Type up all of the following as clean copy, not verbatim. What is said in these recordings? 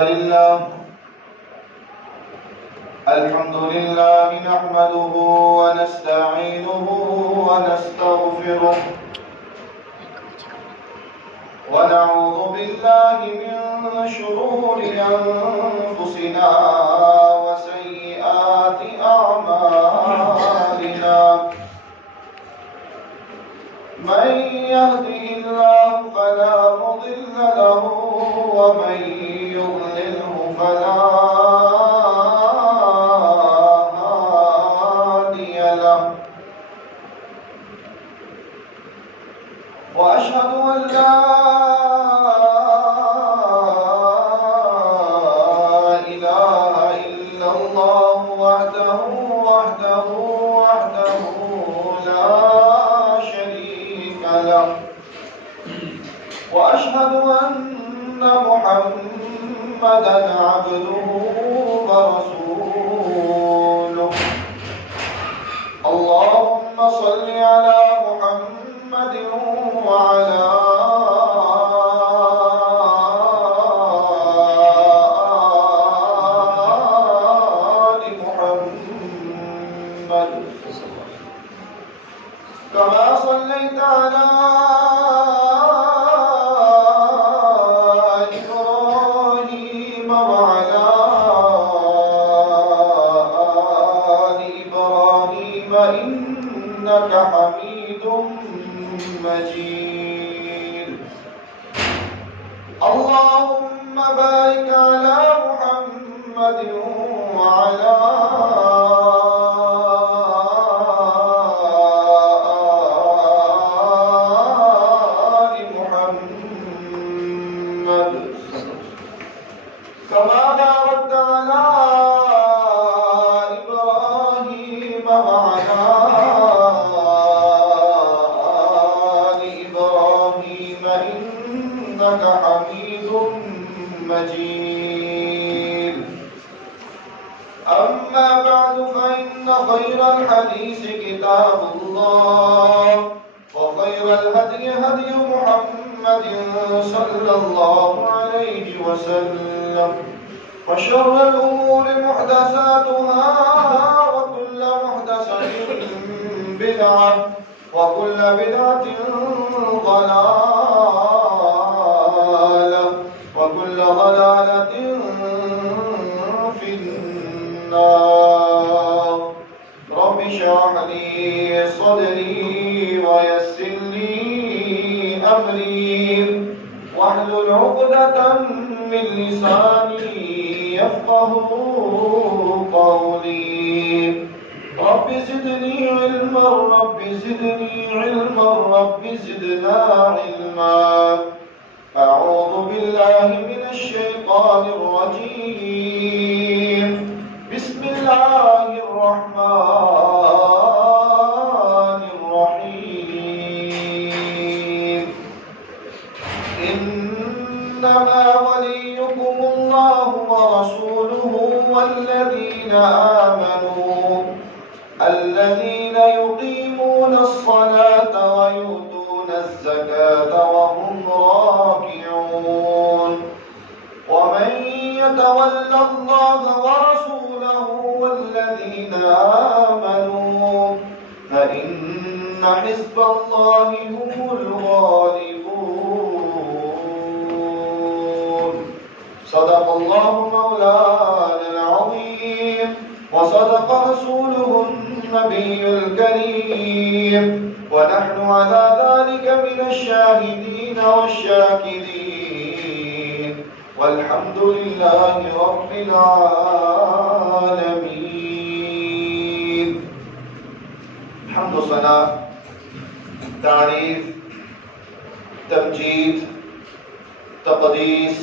لله الحمد لله نحمده ونستعينه ونستغفره ونعوذ بالله من شرور أنفسنا وسيئات أعمالنا من يهده الله فلا مضل له ومن يضلله فلا هادي له وأشهد أن لا إله إلا الله وحده لا شريك له وأشهد أن محمدًا عبده ورسوله اللهم صل على محمد وعلى آل محمد كما صليت على إبراهيم وعلى آل إبراهيم إنك حميد مجيد اللهم بارك على محمد وعلى آل محمد كما باركت على إبراهيم وعلى آل إبراهيم إنك حميد مجيد أما بعد فإن خير الحديث كتاب الله وخير الهدي هدي محمد صلى الله عليه وسلم وشر الأمور محدثاتها وكل محدثة بدعة وكل بدعة ضلالة وكل ضلالة في النار رب اشرح لي صدري ويسر لي أمري واحلل عقدة من لساني يفقه قولي رب زدني علما رب زدني علما رب زدنا علما أعوذ بالله من الشيطان الرجيم بسم الله الرحمن الرحيم إنما وليكم الله ورسوله والذين آمنوا الذين يقيمون الصلاة ويؤتون الزكاة وهم راكعون ومن يتول الله ورسوله والذين آمنوا فإن حزب الله هم الغالبون صدق الله مولانا العظيم وصدق رسوله النبي الكريم ونحن على ذلك من الشاهدين والشاكرين والحمد لله رب العالمين حمد و ثنا تعریف تمجید تقدیس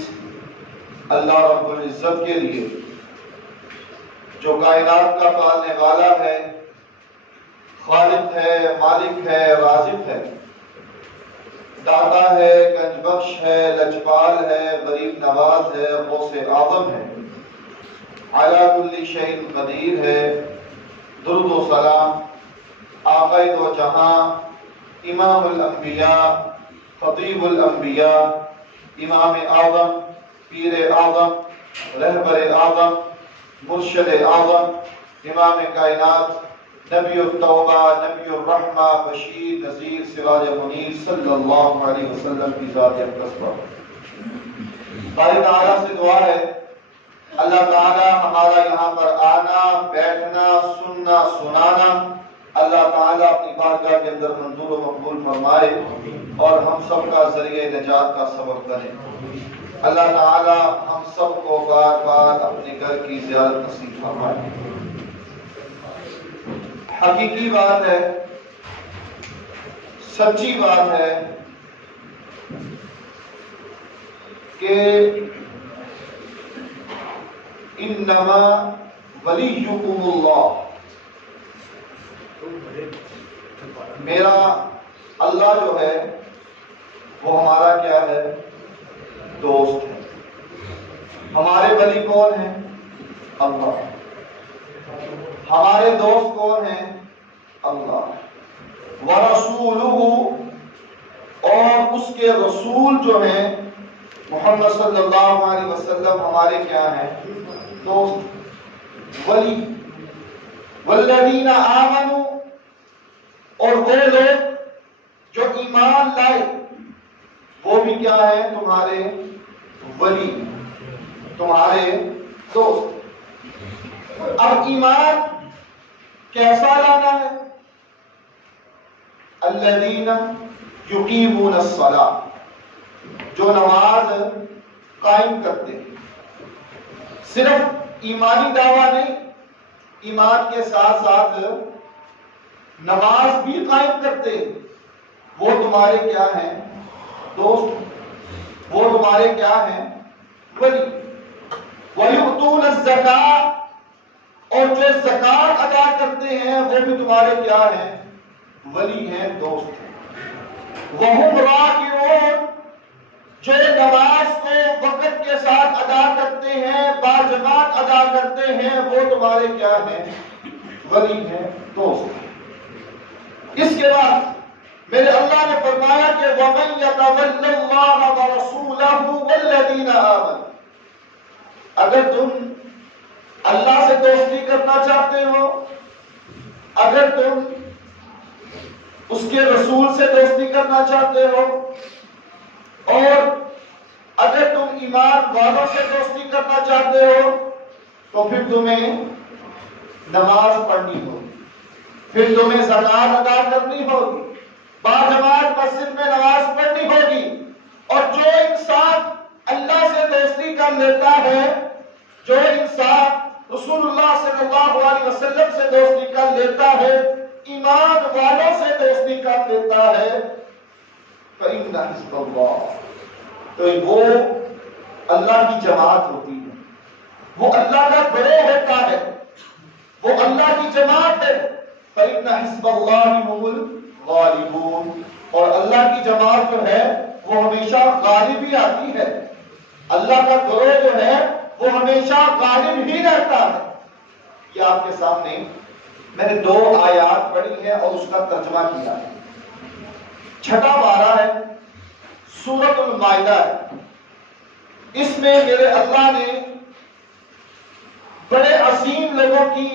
اللہ رب العزت کے لیے جو کائنات کا پالنے والا ہے خالق ہے مالک ہے رازق ہے داتا ہے گنج بخش ہے لجپال ہے غریب نواز ہے غوث اعظم ہے علی کل شیء قدیر ہے درود و سلام آقا دو جہاں امام الانبیاء خطیب الانبیاء امام اعظم پیر اعظم رہبر اعظم، مرشد اعظم، امام کائنات، نبی التوبہ، نبی الرحمہ، بشیر نذیر سراج منیر صلی اللہ علیہ وسلم کی ذات اقدس پر باری تعالیٰ سے دعا ہے اللہ تعالیٰ ہمارا یہاں پر آنا، بیٹھنا، سننا، سنانا اللہ تعالیٰ اپنی بارگاہ کے اندر منظور و مقبول فرمائے اور ہم سب کا ذریعہ نجات کا سبب بنے۔ اللہ تعالیٰ ہم سب کو بار بار اپنے گھر کی زیارت نصیب فرمائے۔ حقیقی بات ہے، سچی بات ہے کہ انما ولیکم اللہ، میرا اللہ جو ہے وہ ہمارا کیا ہے؟ دوست ہے۔ ہمارے ولی کون ہیں؟ اللہ۔ ہمارے دوست کون ہیں؟ اللہ۔ وَرَسُولُهُ، اور اس کے رسول جو ہیں محمد صلی اللہ علیہ وسلم ہمارے کیا ہیں؟ دوست، ولی۔ وَالَّذِينَ آمَنُوا، اور وہ لوگ جو ایمان لائے وہ بھی کیا ہے؟ تمہارے ولی، تمہارے دوست۔ اب ایمان کیسا لانا ہے؟ الذین یقیمون الصلاۃ، جو نماز قائم کرتے ہیں۔ صرف ایمانی دعویٰ نہیں، ایمان کے ساتھ ساتھ نماز بھی قائم کرتے ہیں، وہ تمہارے کیا ہیں؟ دوست، وہ تمہارے کیا ہیں؟ ولی۔ وَيُؤْتُونَ الزَّكَاةَ، اور جو زکات ادا کرتے ہیں وہ بھی تمہارے کیا ہیں؟ ولی ہیں، دوست ہیں۔ وَهُمْ رَاكِعُونَ، جو نماز کو وقت کے ساتھ ادا کرتے ہیں، باجماعت ادا کرتے ہیں، وہ تمہارے کیا ہیں؟ ولی ہیں، دوست ہیں۔ اس کے بعد میرے اللہ نے فرمایا کہ وَمَن يَتَوَلَّ اللَّهَ وَرَسُولَهُ وَالَّذِينَ آمَنُوا، اگر تم اللہ سے دوستی کرنا چاہتے ہو، اگر تم اس کے رسول سے دوستی کرنا چاہتے ہو، اور اگر تم ایمان والوں سے دوستی کرنا چاہتے ہو تو پھر تمہیں نماز پڑھنی ہوگی، پھر تمہیں زکات ادا کرنی ہوگی، باجماعت مسجد میں نماز پڑھنی ہوگی۔ اور جو انسان اللہ سے دوستی کر لیتا ہے، جو انسان رسول اللہ صلی اللہ علیہ وسلم سے دوستی کر لیتا ہے، ایمان والوں سے دوستی کر لیتا ہے، فَإِنَّ حِزْبَ اللَّهِ، تو وہ اللہ کی جماعت ہوتی ہے، وہ اللہ کا گروہ ہوتا ہے، وہ اللہ کی جماعت ہے۔ فَإِنَّ حِزْبَ اللَّهِ هُمُ الْغَالِبُونَ، اور اللہ کی جماعت جو ہے وہ ہمیشہ غالب ہی آتی ہے، اللہ کا گروہ جو ہے وہ ہمیشہ غالب ہی رہتا ہے۔ یہ آپ کے سامنے میں نے 2 آیات پڑھی ہیں اور اس کا ترجمہ کیا ہے۔ چھٹا پارہ ہے، سورۃ المائدہ ہے۔ اس میں میرے اللہ نے بڑے عظیم لوگوں کی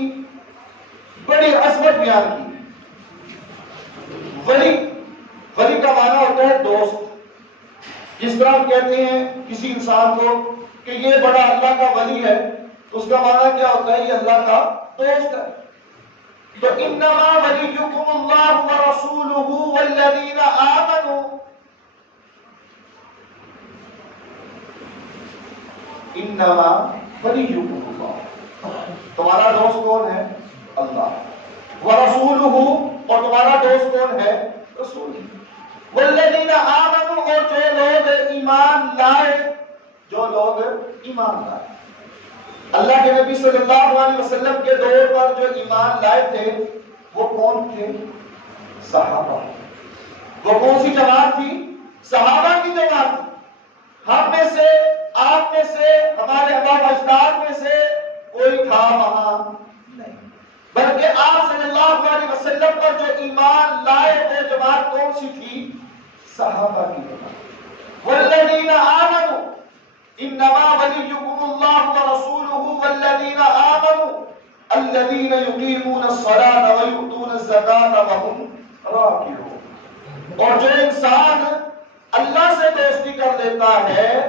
بڑی عظمت بیان کی۔ ولی کا معنی ہوتا ہے دوست۔ جس طرح ہم کہتے ہیں کسی انسان کو کہ یہ بڑا اللہ کا ولی ہے، اس کا معنی کیا ہوتا ہے؟ یہ اللہ کا دوست ہے۔ تو انما ولیکم اللہ ورسولہ والذین آمنوا، انما ولیکم اللہ، تمہارا دوست کون ہے؟ اللہ۔ ورسولہ، اور تمہارا دوست کون ہے؟ رسول۔ والذین آمنوا، اور جو لوگ ایمان لائے، جو لوگ ایمان لائے۔ اللہ کے نبی صلی اللہ علیہ وسلم کے دور پر جو ایمان لائے تھے وہ کون تھے؟ صحابہ۔ وہ کون سی جماعت تھی؟ صحابہ کی جماعت تھی۔ ہم میں سے، آپ میں سے، ہمارے آباء و اجداد میں سے کوئی تھا وہاں نہیں، بلکہ آپ صلی اللہ علیہ وسلم پر جو ایمان لائے وہ جماعت کون سی تھی؟ صحابہ کی جماعت۔ والذین آمنوا انما ولیکم اللہ اللہ ورسولہ والذین آمنوا الذین یقیمون الصلاة ویؤتون الزکاة وہم راکعون۔ اور جو انسان اللہ سے دوستی کر لیتا ہے،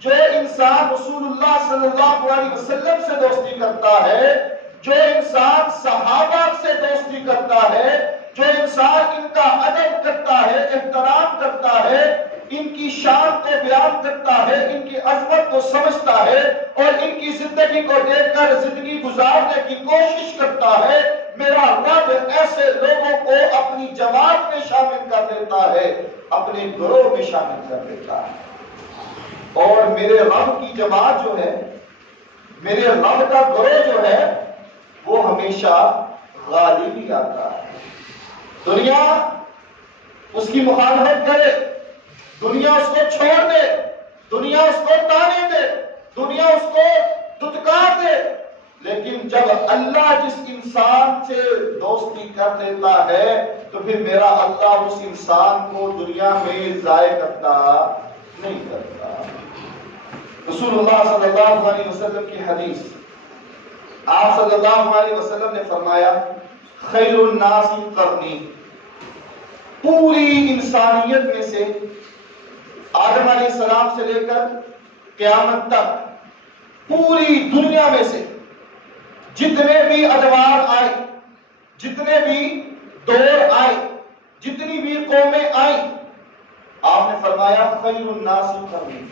جو انسان رسول اللہ صلی اللہ علیہ وسلم سے دوستی کرتا ہے، جو انسان صحابہ سے دوستی کرتا ہے، جو انسان ان کا ادب کرتا ہے، احترام کرتا ہے، ان کی شان کو بیان کرتا ہے، ان کی عظمت کو سمجھتا ہے اور ان کی زندگی کو دیکھ کر زندگی گزارنے کی کوشش کرتا ہے، میرا رب ایسے لوگوں کو اپنی جماعت میں شامل کر لیتا ہے، اپنے گروہ میں شامل کر لیتا ہے۔ اور میرے رب کی جماعت جو ہے، میرے رب کا گروہ جو ہے، وہ ہمیشہ غالب ہی آتا ہے۔ دنیا اس کی مخالفت کرے، دنیا اس کو چھوڑ دے، دنیا اس کو تانے دے، دنیا اس کو دھتکار دے، لیکن جب اللہ جس انسان سے دوستی کر دیتا ہے تو پھر میرا اللہ اس انسان کو دنیا میں ضائع کرتا نہیں کرتا۔ رسول اللہ صلی اللہ علیہ وسلم کی حدیث، آپ صلی اللہ علیہ وسلم نے فرمایا خیر الناس قرنی، پوری انسانیت میں سے آدم علیہ السلام سے لے کر قیامت تک پوری دنیا میں سے جتنے بھی ادوار آئے، جتنے بھی دور آئے، جتنی بھی قومیں آئیں، آپ نے فرمایا خیر الناس قرنی،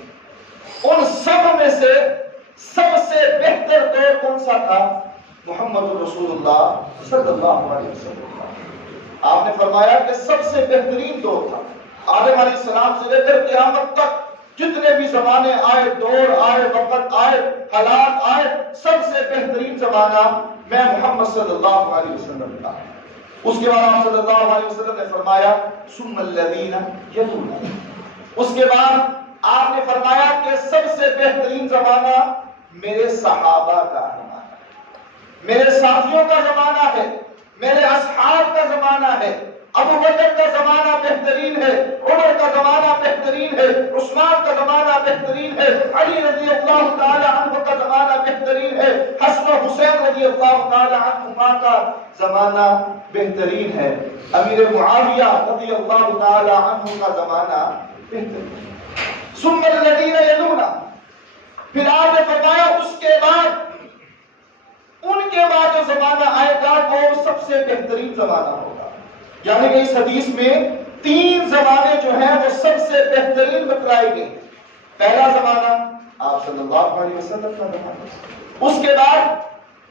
ان سب میں سے سب سے بہتر دور کون سا تھا؟ محمد رسول اللہ صلی اللہ علیہ وسلم۔ آپ نے فرمایا کہ سب سے بہترین دور تھا، آدم علیہ السلام سے لے کر قیامت تک جتنے بھی زمانے آئے، دور آئے، وقت آئے، حالات آئے، سب سے بہترین زمانہ میں محمد صلی اللہ علیہ وسلم کا۔ اس کے بعد آپ صلی اللہ علیہ وسلم نے فرمایا ثم الذین یلونہم، اس کے بعد آپ نے فرمایا کہ سب سے بہترین زمانہ میرے صحابہ کا زمانہ ہے، میرے ساتھیوں کا زمانہ ہے، میرے اصحاب کا زمانہ ہے۔ ابو بکر کا زمانہ بہترین ہے، عمر کا زمانہ بہترین ہے، عثمان کا زمانہ بہترین ہے، علی رضی اللہ تعالی عنہ کا زمانہ بہترین ہے، حسن و حسین رضی اللہ تعالی عنہما کا زمانہ بہترین ہے، امیر معاویہ رضی اللہ تعالی عنہ کا زمانہ بہترین ہے۔ ثم الذین یلونہم، پھر آپ نے فرمایا اس کے بعد، ان کے بعد جو زمانہ آئے گا وہ سب سے بہترین زمانہ ہوگا۔ یعنی کہ اس حدیث میں تین زمانے جو ہیں وہ سب سے بہترین بتلائے گئے۔ پہلا زمانہ آپ صلی اللہ علیہ وسلم کا زمانہ، اس کے بعد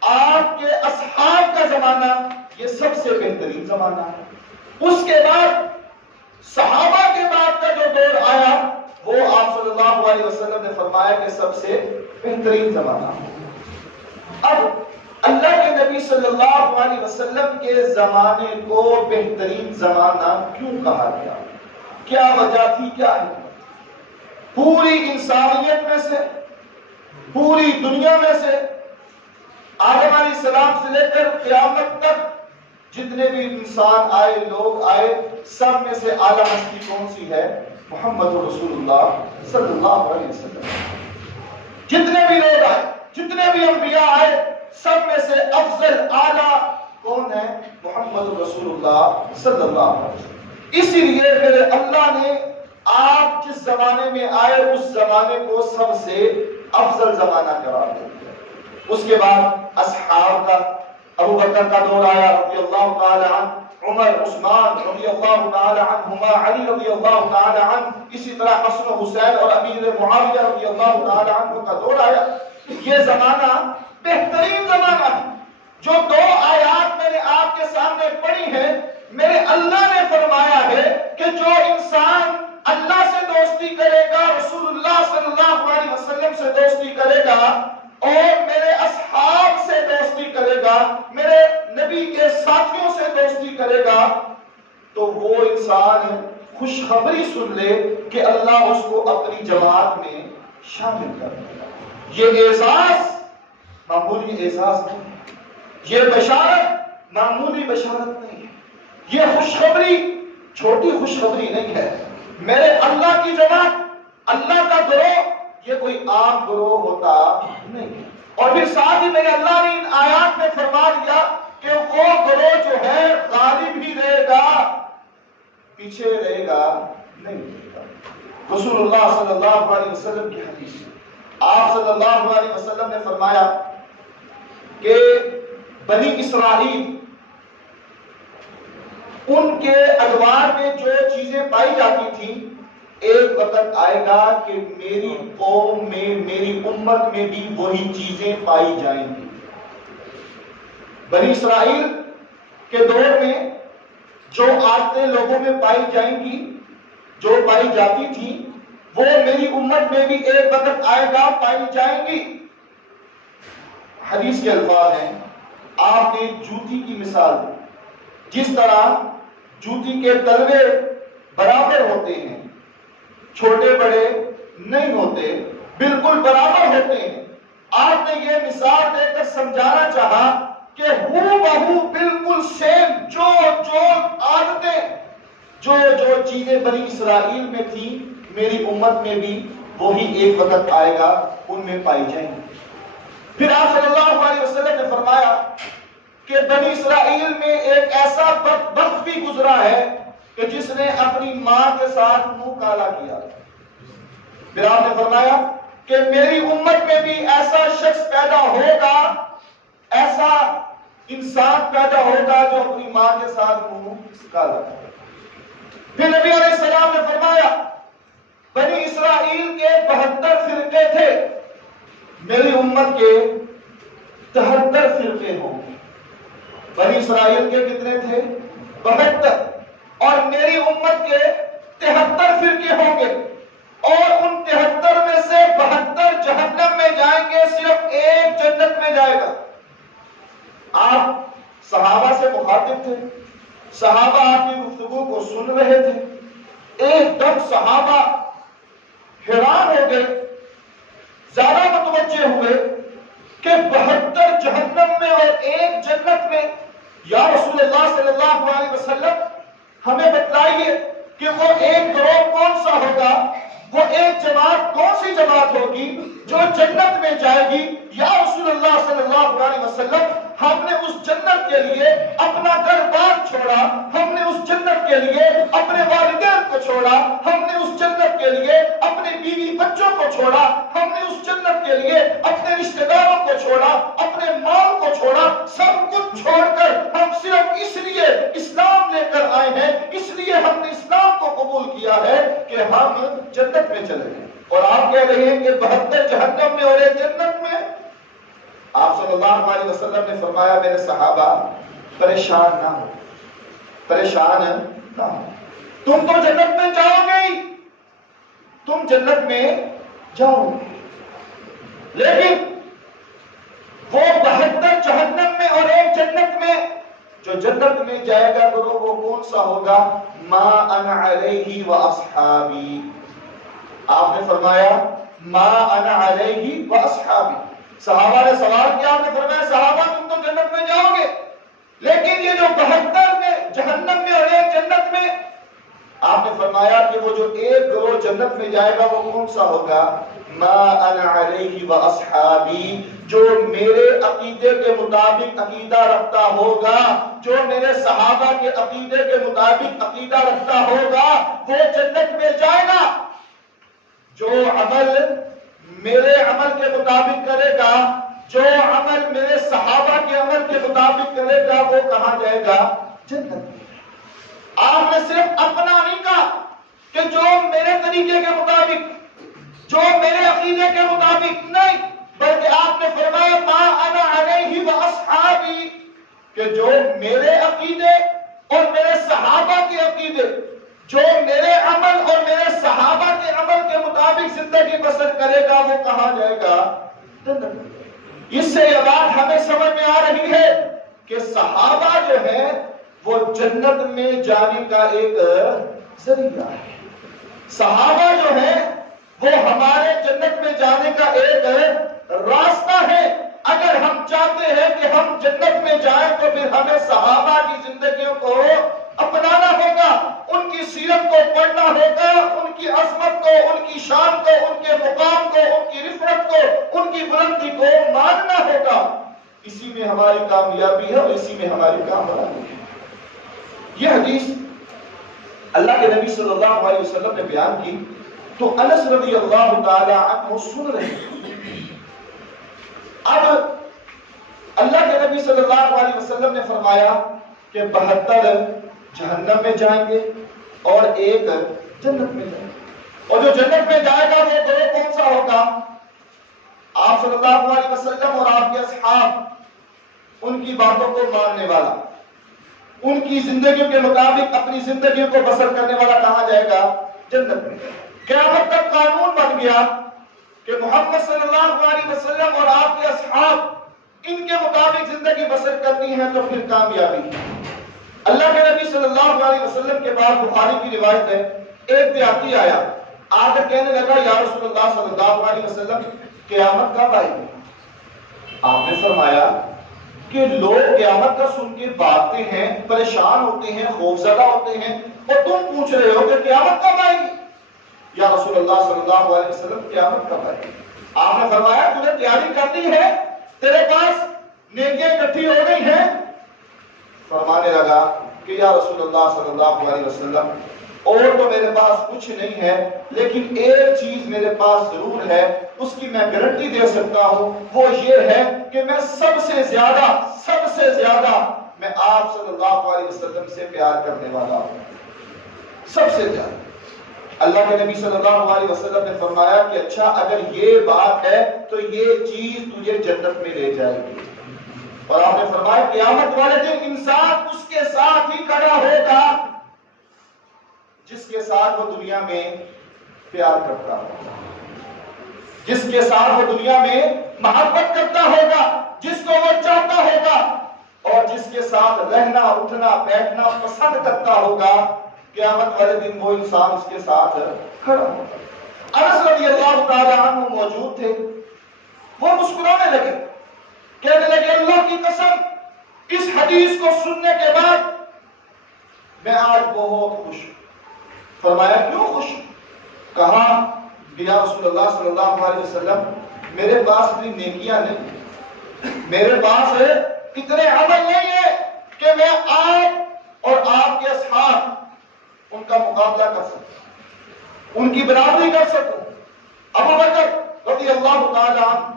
آپ کے اصحاب کا زمانہ، یہ سب سے بہترین زمانہ ہے۔ اس کے بعد صحابہ کے بعد کا جو دور آیا وہ آپ صلی اللہ علیہ وسلم نے فرمایا کہ سب سے بہترین زمانہ ہے۔ اب اللہ کے نبی صلی اللہ علیہ وسلم کے زمانے کو بہترین زمانہ کیوں کہا گیا؟ کیا وجہ تھی، کیا حکمت؟ پوری انسانیت میں سے، پوری دنیا میں سے، آدم علیہ السلام سے لے کر قیامت تک جتنے بھی انسان آئے، لوگ آئے، سب میں سے اعلیٰ ہستی کون سی ہے؟ محمد رسول اللہ صلی اللہ علیہ وسلم۔ جتنے بھی لوگ آئے، جتنے بھی انبیاء آئے، سب میں سے افضل اعلیٰ کون ہے؟ محمد رسول اللہ صلی اللہ علیہ وسلم۔ اسی لیے میرے اللہ نے آپ جس زمانے میں آئے اس زمانے کو سب سے افضل زمانہ قرار دیا۔ اس کے بعد اصحاب کا، ابو بکر کا دور آیا رضی اللہ تعالی عنہ، عمر، عثمان رضی اللہ تعالی عنہما، علی رضی اللہ تعالی عنہ، اسی طرح حسن و حسین اور امیر معاویہ رضی اللہ تعالی عنہ کا دور آیا۔ یہ زمانہ بہترین زمانہ ہے۔ جو دو آیات میں نے آپ کے سامنے پڑھی ہیں، میرے اللہ نے فرمایا ہے کہ جو انسان اللہ سے دوستی کرے گا، رسول اللہ صلی اللہ علیہ وسلم سے دوستی کرے گا اور میرے اصحاب سے دوستی کرے گا، میرے نبی کے ساتھیوں سے دوستی کرے گا، تو وہ انسان خوشخبری سن لے کہ اللہ اس کو اپنی جماعت میں شامل کر دے گا۔ یہ اعزاز معمولی اعزاز نہیں ہے، یہ بشارت معمولی بشارت نہیں ہے، یہ خوشخبری چھوٹی خوشخبری نہیں ہے۔ میرے اللہ کی جماعت، اللہ کا گروہ یہ کوئی عام گروہ ہوتا نہیں. اور پھر ساتھ ہی میرے اللہ نے ان آیات میں فرما دیا کہ وہ گروہ جو ہے غالب ہی رہے گا، پیچھے رہے گا نہیں. رسول اللہ صلی اللہ علیہ وسلم کی حدیث، آپ صلی اللہ علیہ وسلم نے فرمایا کہ بنی اسرائیل ان کے ادوار میں جو چیزیں پائی جاتی تھیں، ایک وقت آئے گا کہ میری قوم میں، میری امت میں بھی وہی چیزیں پائی جائیں گی. بنی اسرائیل کے دور میں جو عادتیں لوگوں میں پائی جائیں گی، جو پائی جاتی تھی، وہ میری امت میں بھی ایک وقت آئے گا پائی جائیں گی. حدیث کے الفاظ ہیں، آپ نے جوتی کی مثال دی. جس طرح جوتی کے تلوے برابر ہوتے ہیں، چھوٹے بڑے نہیں ہوتے، بالکل برابر ہوتے ہیں، آپ نے یہ مثال دے کر سمجھانا چاہا کہ ہو بہو بالکل سیم جو عادتیں، جو چیزیں بنی اسرائیل میں تھی، میری امت میں بھی وہی ایک وقت آئے گا ان میں پائی جائیں گی. پھر آپ صلی اللہ علیہ وسلم نے فرمایا کہ بنی اسرائیل میں ایک ایسا وقت بھی گزرا ہے کہ جس نے اپنی ماں کے ساتھ منہ کالا کیا. پھر آپ نے فرمایا کہ میری امت میں بھی ایسا شخص پیدا ہوگا، ایسا انسان پیدا ہوگا جو اپنی ماں کے ساتھ منہ کالا کرے. پھر نبی علیہ السلام نے فرمایا بنی اسرائیل کے 72 فرقے تھے، میری امت کے 73 فرقے ہوں گے. بنی اسرائیل کے کتنے تھے؟ 72. اور میری امت کے 73 فرقے ہوں گے، اور ان 73 میں سے 72 جہنم میں جائیں گے، صرف ایک جنت میں جائے گا. آپ صحابہ سے مخاطب تھے، صحابہ آپ کی گفتگو کو سن رہے تھے. ایک دم صحابہ حیران ہو گئے، زیادہ متوجہ ہوئے کہ 72 جہنم میں اور ایک جنت میں. یا رسول اللہ صلی اللہ علیہ وسلم ہمیں بتلائیے کہ وہ ایک گروہ کون سا ہوگا، وہ ایک جماعت کون سی جماعت ہوگی جو جنت میں جائے گی. یا رسول اللہ صلی اللہ علیہ وسلم ہم نے اس جنت کے لیے اپنا گھر بار چھوڑا، ہم نے اس جنت کے لیے اپنے والدین کو چھوڑا، ہم نے اس جنت کے لیے اپنے بیوی بچوں کو چھوڑا، ہم نے اس جنت کے لیے اپنے رشتہ داروں کو چھوڑا، اپنے مال کو چھوڑا، سب کچھ چھوڑ کر ہم صرف اس لیے اسلام لے کر آئے ہیں، اس لیے ہم نے اسلام کو قبول کیا ہے کہ ہم جنت میں چلے گئے. اور آپ کہہ رہے ہیں کہ 72 جہنم میں اور ایک جنت میں. آپ صلی اللہ علیہ وسلم نے فرمایا میرے صحابہ پریشان نہ ہو، پریشان نہ ہو، تم تو جنت میں جاؤ گے، تم جنت میں جاؤ گے، لیکن وہ 72 جہنم میں اور ایک جنت میں، جو جنت میں جائے گا گروہ وہ کون سا ہوگا؟ ما انا علیہ و اصحابی. آپ نے فرمایا ما انا علیہ و اصحابی. صحابہ نے سوال کیا، آپ نے فرمایا صحابہ تم تو جنت میں جاؤ گے، لیکن یہ جو 72 میں جہنم میں اور ایک جنت میں، آپ نے فرمایا کہ وہ جو ایک گروہ جنت میں جائے گا وہ کون سا ہوگا؟ ما انا علیہ و اصحابی. جو میرے عقیدے کے مطابق عقیدہ رکھتا ہوگا، جو میرے صحابہ کے عقیدے کے مطابق عقیدہ رکھتا ہوگا وہ جنت میں جائے گا. جو عمل میرے عمل کے مطابق کرے گا، جو عمل میرے صحابہ کے عمل کے مطابق کرے گا وہ کہاں جائے گا؟ جنت میں. آپ نے صرف اپنا نہیں کہا کہ جو میرے طریقے کے مطابق، جو میرے عقیدے کے مطابق نہیں، بلکہ آپ نے فرمایا ما انا علیہ و اصحابی، کہ جو میرے عقیدے اور میرے صحابہ کے عقیدے، جو میرے عمل اور میرے صحابہ کے عمل کے مطابق زندگی بسر کرے گا وہ کہاں جائے گا؟ جنت میں. اس سے یہ بات ہمیں سمجھ میں آ رہی ہے کہ صحابہ جو ہے وہ جنت میں جانے کا ایک ذریعہ ہے. صحابہ جو ہے وہ ہمارے جنت میں جانے کا ایک راستہ ہے. اگر ہم چاہتے ہیں کہ ہم جنت میں جائیں تو پھر ہمیں صحابہ کی زندگیوں کو اپنانا ہوگا، ان کی سیرت کو پڑھنا ہوگا، ان کی عظمت کو، ان کی شان کو، ان کے مقام کو، اسی میں ہماری کامیابی ہے اور اسی میں ہماری کامیابی ہے۔ یہ حدیث اللہ کے نبی صلی اللہ علیہ وسلم نے بیان کی تو انس رضی اللہ تعالی عنہ سن رہے ہیں۔ اب اللہ کے نبی صلی اللہ علیہ وسلم نے فرمایا کہ 72 جہنم میں جائیں گے اور ایک جنت میں جائیں گے، اور جو جنت میں جائے گا وہ گروہ کون سا ہوگا؟ آپ صلی اللہ علیہ وسلم اور آپ کے اصحاب ان کی باتوں کو ماننے والا، ان کی زندگیوں کے مطابق اپنی زندگیوں کو بسر کرنے والا کہاں جائے گا؟ جنت میں۔ قیامت تک قانون بن گیا کہ محمد صلی اللہ علیہ وسلم اور آپ کے اصحاب ان کے مطابق زندگی بسر کرنی ہے تو پھر کامیابی ہے۔ اللہ کے نبی صلی اللہ علیہ وسلم کے بعد بخاری کی روایت ہے، ایک دیہاتی آیا، آ کر کہنے لگا یا رسول اللہ صلی اللہ علیہ وسلم قیامت کب آئے گی؟ آپ نے فرمایا کہ لوگ قیامت کا سن کے بھاگتے ہیں، پریشان ہوتے ہیں، خوفزدہ ہوتے ہیں، اور تم پوچھ رہے ہو کہ قیامت کب آئے گی؟ یا رسول اللہ صلی اللہ علیہ وسلم قیامت کب آئے گی؟ آپ نے فرمایا تجھے تیاری کرنی ہے، تیرے پاس نیکیاں اکٹھی ہو گئی ہیں؟ فرمانے لگا کہ یا رسول اللہ صلی اللہ علیہ وسلم اور تو میرے پاس کچھ نہیں ہے، لیکن ایک چیز میرے پاس ضرور ہے، اس کی میں گارنٹی دے سکتا ہوں، وہ یہ ہے کہ میں سب سے زیادہ میں آپ صلی اللہ علیہ وسلم سے پیار کرنے والا ہوں، سب سے زیادہ۔ اللہ کے نبی صلی اللہ علیہ وسلم نے فرمایا کہ اچھا اگر یہ بات ہے تو یہ چیز تجھے جنت میں لے جائے گی، اور آپ نے فرمایا قیامت والے دن انسان اس کے ساتھ ہی کھڑا ہوگا جس کے ساتھ وہ دنیا میں پیار کرتا ہوگا، جس کے ساتھ وہ دنیا میں محبت کرتا ہوگا، جس کو وہ چاہتا ہوگا، اور جس کے ساتھ رہنا اٹھنا بیٹھنا پسند کرتا ہوگا، قیامت والے دن وہ انسان اس کے ساتھ کھڑا ہوگا۔ انس رضی اللہ تعالی عنہ موجود تھے، وہ مسکرانے لگے، کہنے لگے اللہ کی قسم اس حدیث کو سننے کے بعد میں آج بہت خوش ہوں۔ فرمایا کیوں خوش؟ کہا کہ یا رسول اللہ صلی اللہ علیہ وسلم میرے پاس اتنی نیکیاں نہیں، میرے پاس اتنے عمل نہیں ہے کہ میں آپ اور آپ کے اصحاب ان کا مقابلہ کر سکوں، ان کی برابری کر سکوں۔ ابو بکر رضی اللہ تعالی عنہ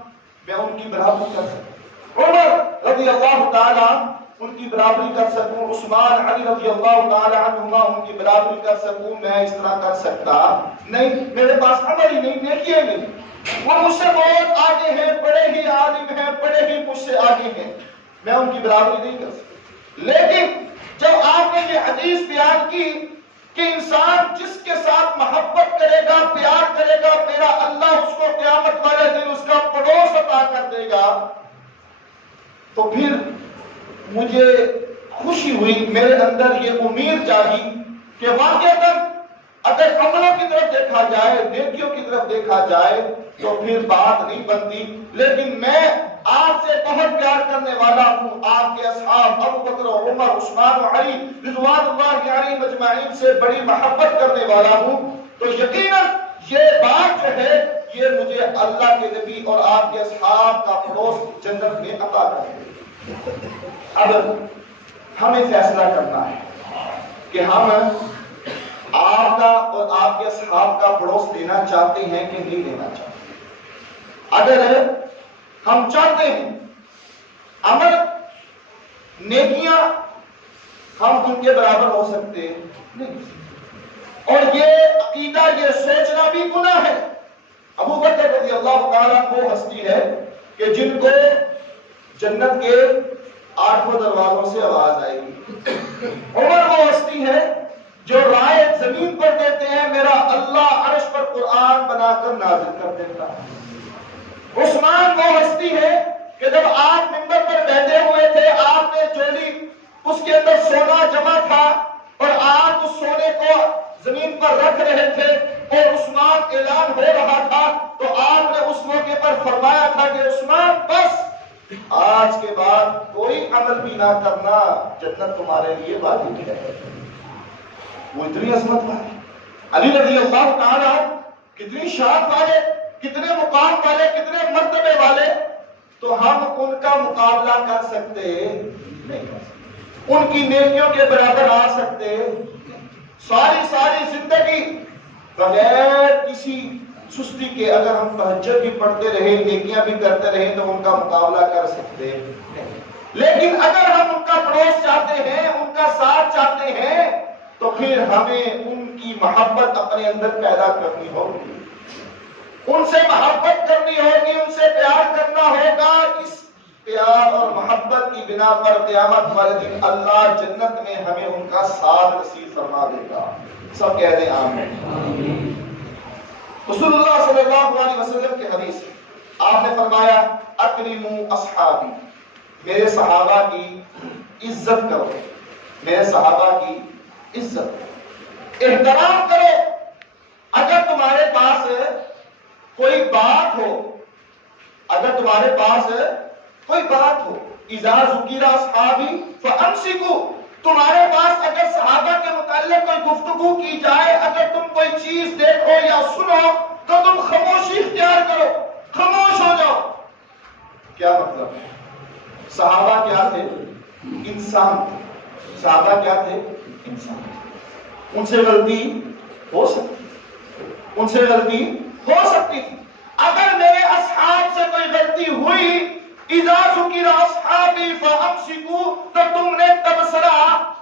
میں ان کی برابری کر سکوں، عمر رضی اللہ تعالی عنہ ان کی برابری کر سکوں، عثمان علی رضی اللہ تعالی عنہما ان کی برابری کر سکوں، میں اس طرح کر سکتا نہیں، میرے پاس عمل ہی نہیں، نیکیاں نہیں۔ وہ مجھ سے بہت آگے ہیں، بڑے ہی عالم ہیں، بڑے ہی مجھ سے آگے ہیں، میں ان کی برابری نہیں کر سکتا۔ لیکن جب آپ نے یہ حدیث بیان کی کہ انسان جس کے ساتھ محبت کرے گا، پیار کرے گا، میرا اللہ اس کو قیامت والے دن اس کا پڑوس عطا کر دے گا، تو پھر مجھے خوشی ہوئی، میرے اندر یہ امید جاگی کہ واقعتاً اگر عملوں کی طرف دیکھا جائے، نیکیوں کی طرف دیکھا جائے تو پھر بات نہیں بنتی، لیکن میں آپ سے بہت پیار کرنے والا ہوں، آپ کے اصحاب ابو بکر و عمر عثمان و علی رضوان اللہ علیہم اجمعین سے بڑی محبت کرنے والا ہوں، تو یقیناً یہ بات جو ہے یہ مجھے اللہ کے نبی اور آپ کے اصحاب کا پڑوس جنت میں عطا کرے۔ اب ہمیں فیصلہ کرنا ہے کہ ہم آپ کا اور آپ کے اصحاب کا پڑوس لینا چاہتے ہیں کہ نہیں لینا چاہتے۔ اگر ہم چاہتے ہیں عمل نیکیاں ہم ان کے برابر ہو سکتے نہیں، اور یہ عقیدہ یہ سوچنا بھی گناہ ہے۔ ابو بکر رضی اللہ تعالیٰ وہ ہستی ہے کہ جن کو جنت کے 8 دروازوں سے آواز آئے گی، عمر وہ ہستی ہے جو رائے زمین پر دیتے ہیں میرا اللہ عرش پر قرآن بنا کر نازل کر دیتا ہے، عثمان وہ ہستی ہے کہ جب آپ منبر پر بیٹھے ہوئے تھے، آپ نے جولی اس کے اندر سونا جمع تھا اور آپ اس سونے کو زمین پر رکھ رہے تھے اور عثمان اعلان ہو رہا تھا، تو آپ نے اس موقع پر فرمایا تھا کہ عثمان بس آج کے بعد کوئی عمل بھی نہ کرنا، جنت تمہارے لیے واجب ہے۔ وہ اتنی عظمت والے علی رضی اللہ تعالیٰ کتنی شان والے، کتنے مقام والے، کتنے مرتبے والے، تو ہم ان کا مقابلہ کر سکتے نہیں، ان کی نیکیوں کے برابر آ سکتے، ساری زندگی بغیر کسی سستی کے اگر ہم تہجد بھی پڑھتے رہے، نیکیاں بھی کرتے رہے، تو ان کا مقابلہ کر سکتے نہیں۔ لیکن اگر ہم ان کا پڑوس چاہتے ہیں، ان کا ساتھ چاہتے ہیں، تو پھر ہمیں ان کی محبت اپنے اندر پیدا کرنی ہوگی، ان سے محبت کرنی ہوگی، ان سے پیار کرنا ہوگا۔ اس پیار اور محبت کی بنا پر قیامت والے دن اللہ جنت میں ہمیں ان کا ساتھ نصیب فرما دے گا۔ سب کہہ دیں آمین۔ رسول اللہ صلی اللہ علیہ وسلم کی حدیث ہے، آپ نے فرمایا اکرموا اصحابی، میرے صحابہ کی عزت کرو، میرے صحابہ کی عزت کرو، احترام کرو۔ اگر تمہارے پاس کوئی بات ہو، اگر تمہارے پاس کوئی بات ہو، اذا ذکر اصحابی فامسکوا، تمہارے پاس اگر صحابہ کے متعلق کوئی گفتگو کی جائے، اگر تم کوئی چیز دیکھو یا سنو، تو تم خاموشی اختیار کرو، خاموش ہو جاؤ۔ کیا مطلب ہے؟ صحابہ کیا تھے؟ انسان تھے۔ صحابہ کیا تھے؟ انسان۔ ان سے غلطی ہو سکتی، ان سے غلطی ہو سکتی تھی۔ اگر میرے اصحاب سے کوئی غلطی ہوئی، اذا ذکر اصحابی فامسکوا، تو تم نے تبصرہ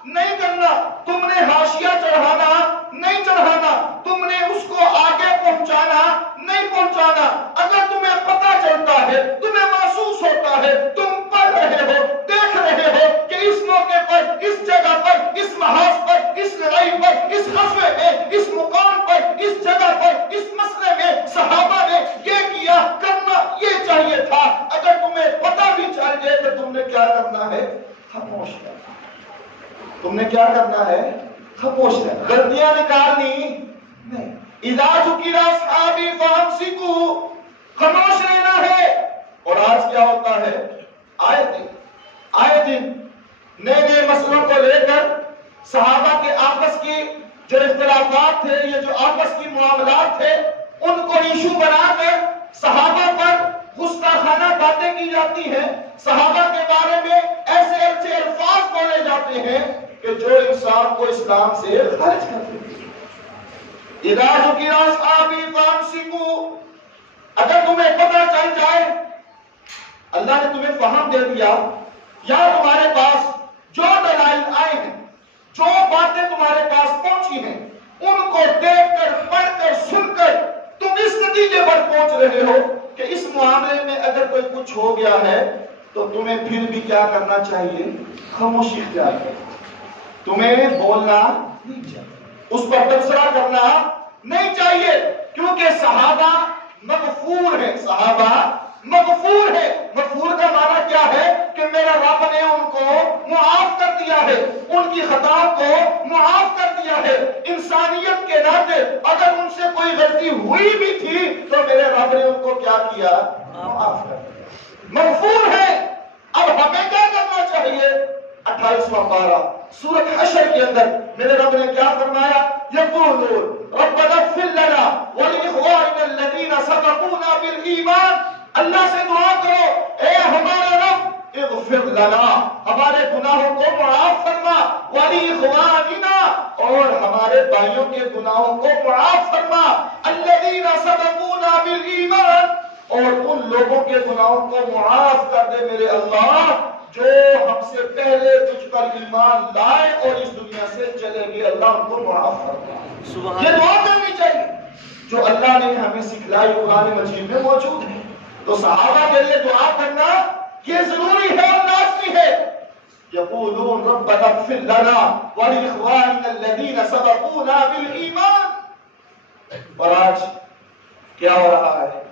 نہیں کرنا، تم نے حاشیہ چڑھانا نہیں چڑھانا، تم نے اس کو آگے پہنچانا نہیں پہنچانا۔ اگر تمہیں پتہ چلتا ہے، تمہیں محسوس ہوتا ہے، تم پڑھ رہے ہو، دیکھ رہے ہو کہ اس موقع پر، اس جگہ پر، اس محاذ پر، اس لڑائی پر، اس غزوے میں، اس مقام پر، اس جگہ پر، اس مسئلے میں صحابہ نے یہ کیا، کرنا یہ چاہیے تھا، اگر تمہیں پتہ بھی چل جائے تو تم نے کیا کرنا ہے؟ خاموش رہنا۔ تم نے کیا کرنا ہے؟ خاموش رہنا، غلطیاں نکالنی نہیں۔ اذا ذکر اصحابی فامسکوا، خاموش رہنا ہے۔ اور آج کیا ہوتا ہے؟ آئے دن نئے مسئلوں کو لے کر صحابہ کے آپس کی جو اختلافات تھے، یہ جو آپس کی معاملات تھے، ان کو ایشو بنا کر صحابہ پر گستاخانہ باتیں کی جاتی ہیں، صحابہ کے بارے میں ایسے اچھے الفاظ بولے جاتے ہیں کہ جو انسان کو اسلام سے خارج کر دیتے ہیں۔ اذا ذکر اصحابی فامسکوا، اگر تمہیں پتہ چل جائے، اللہ نے تمہیں فہم دے دیا، یا تمہارے پاس جو دلائل آئے ہیں، جو باتیں تمہارے پاس پہنچی ہیں، ان کو دیکھ کر، پڑھ کر، سن کر تم اس نتیجے پر پہنچ رہے ہو کہ اس معاملے میں اگر کوئی کچھ ہو گیا ہے تو تمہیں پھر بھی کیا کرنا چاہیے؟ خاموشی اختیار کرنا، تمہیں بولنا نہیں چاہیے، اس پر تبصرہ کرنا نہیں چاہیے، کیونکہ صحابہ مغفور ہیں، صحابہ مغفور ہے۔ مغفور کا معنی کیا ہے؟ کہ میرا رب نے ان کو معاف کر دیا ہے، ان کی خطا کو معاف کر دیا ہے۔ انسانیت کے ناطے اگر ان سے کوئی غلطی ہوئی بھی تھی تو میرے رب نے ان کو کیا کیا؟ معاف کر دیا، مغفور ہے۔ اب ہمیں کیا کرنا چاہیے؟ 28واں پارہ سورۃ حشر کے اندر میرے رب نے کیا فرمایا؟ یقولون ربنا اغفر لنا ولاخواننا الذین سبقونا بالایمان، اللہ سے دعا کرو، اے ہمارے رب اغفر لنا، ہمارے گناہوں کو معاف فرما، ولاخواننا، اور ہمارے بھائیوں کے گناہوں کو معاف فرما، الذین سبقونا بالایمان، اور ان لوگوں کے گناہوں کو معاف کر دے میرے اللہ جو ہم سے پہلے تجھ پر ایمان لائے اور اس دنیا سے چلے گئے، اللہ ان کو معاف فرما۔ یہ دعا کرنی چاہیے جو اللہ نے ہمیں سکھلائی، قرآن مجید میں موجود ہے۔ تو صحابہ کے لیے دعا کرنا یہ ضروری ہے اور لازمی ہے۔ یقولون ربنا اغفر لنا ولاخواننا الذین سبقونا بالایمان۔ اور آج کیا ہو رہا ہے؟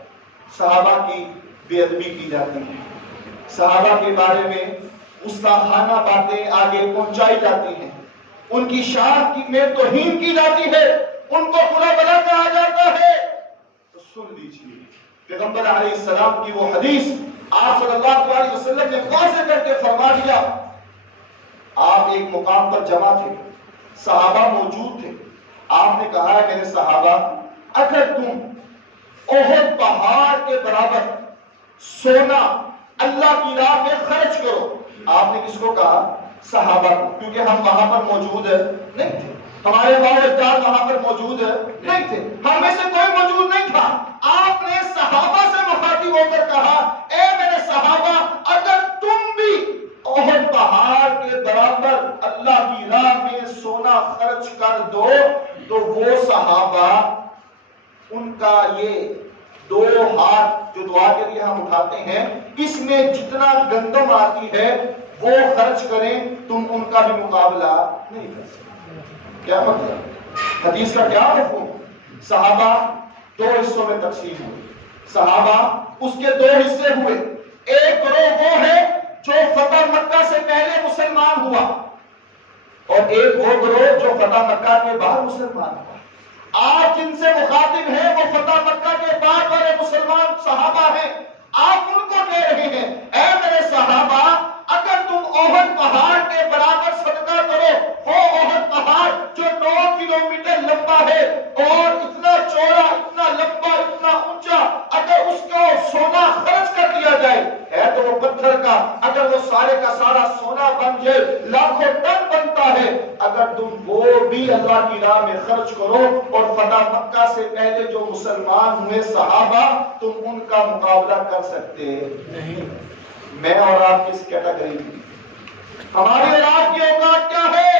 صحابہ کی بے ادبی کی جاتی ہے، صحابہ کے بارے میں گستاخانہ باتیں آگے پہنچائی جاتی ہیں، ان کی شان میں توہین کی جاتی ہے، ان کو برا بھلا کہا جاتا ہے۔ تو سن لیجیے پیغمبر علیہ السلام کی وہ حدیث، آپ صلی اللہ علیہ وسلم نے واضح کر کے فرما دیا۔ آپ ایک مقام پر جمع تھے، صحابہ موجود تھے، آپ نے کہا ہے میرے صحابہ، اگر تم احد پہاڑ کے برابر سونا اللہ کی راہ میں خرچ کرو. آپ نے کس کو کہا؟ صحابہ کو، کیونکہ ہم وہاں پر موجود نہیں تھے، ہمارے باپ اجداد وہاں پر موجود نہیں تھے، ہم میں سے کوئی موجود نہیں تھا. آپ نے صحابہ سے مخاطب ہو کر کہا اے میرے صحابہ، اگر تم بھی احد پہاڑ کے برابر اللہ کی راہ میں سونا خرچ کر دو تو وہ صحابہ، ان کا یہ 2 ہاتھ جو دعا کے لیے ہم اٹھاتے ہیں، اس میں جتنا گندم آتی ہے وہ خرچ کریں، تم ان کا بھی مقابلہ نہیں کر سکتے. کیا مطلب؟ حدیث کا کیا مفہوم؟ صحابہ 2 حصوں میں تقسیم ہوئے. صحابہ اس کے 2 حصے ہوئے. ایک گروہ وہ ہے جو فتح مکہ سے پہلے مسلمان ہوا، اور ایک وہ گروہ جو فتح مکہ کے بعد مسلمان ہوا. آپ جن سے مخاطب ہیں وہ فتح مکہ کے بعد والے مسلمان صحابہ ہیں. آپ ان کو کہہ رہے ہیں اے میرے صحابہ، اگر تم احد پہاڑ کے برابر صدقہ کرو، وہ احد پہاڑ جو 9 کلومیٹر لمبا ہے اور اتنا چوڑا، اتنا لمبا، اتنا اونچا، اگر اس کو سونا خرچ کر دیا جائے، ہے تو وہ پتھر کا، اگر وہ سارے کا سارا سونا بن جائے لاکھوں ٹن بنتا ہے. اگر تم وہ بھی اللہ کی راہ میں خرچ کرو اور فتح مکہ سے پہلے جو مسلمان ہوئے صحابہ، تم ان کا مقابلہ کر سکتے نہیں. میں اور آپ کس کیٹیگری میں؟ ہماری اور آپ کی اوقات کیا ہے؟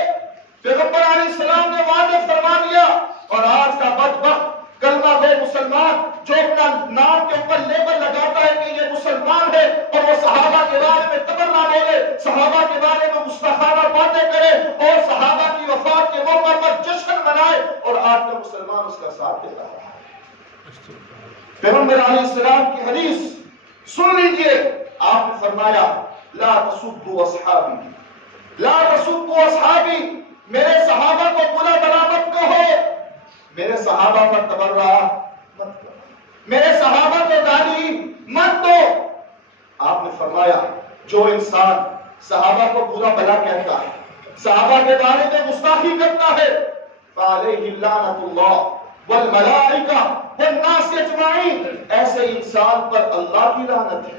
پیغمبر علیہ السلام نے واضح فرما دیا. اور آج کا بدبخت کلمہ گو مسلمان جو اپنا نام کے اوپر لیبل لگاتا ہے کہ یہ مسلمان ہے، اور وہ صحابہ کے بارے میں تبرہ بولے، صحابہ کے بارے میں گستاخانہ باتیں کرے، اور صحابہ کی وفات کے موقع پر جشن منائے، اور آج کا مسلمان اس کا ساتھ دیتا ہے. پیغمبر علیہ السلام کی حدیث سن لیجئے. آپ نے فرمایا لا تسبوا اصحابی، لا تسبوا اصحابی، میرے صحابہ کو برا بھلا مت کہو، میرے صحابہ پر تبرہ مت کرو، میرے صحابہ کو گالی مت دو. آپ نے فرمایا جو انسان صحابہ کو برا بھلا کہتا ہے، صحابہ کے بارے میں گستاخی کرتا ہے، فعلیہ لعنۃ اللہ والملائکہ والناس اجمعین، ایسے انسان پر اللہ کی لعنت ہے،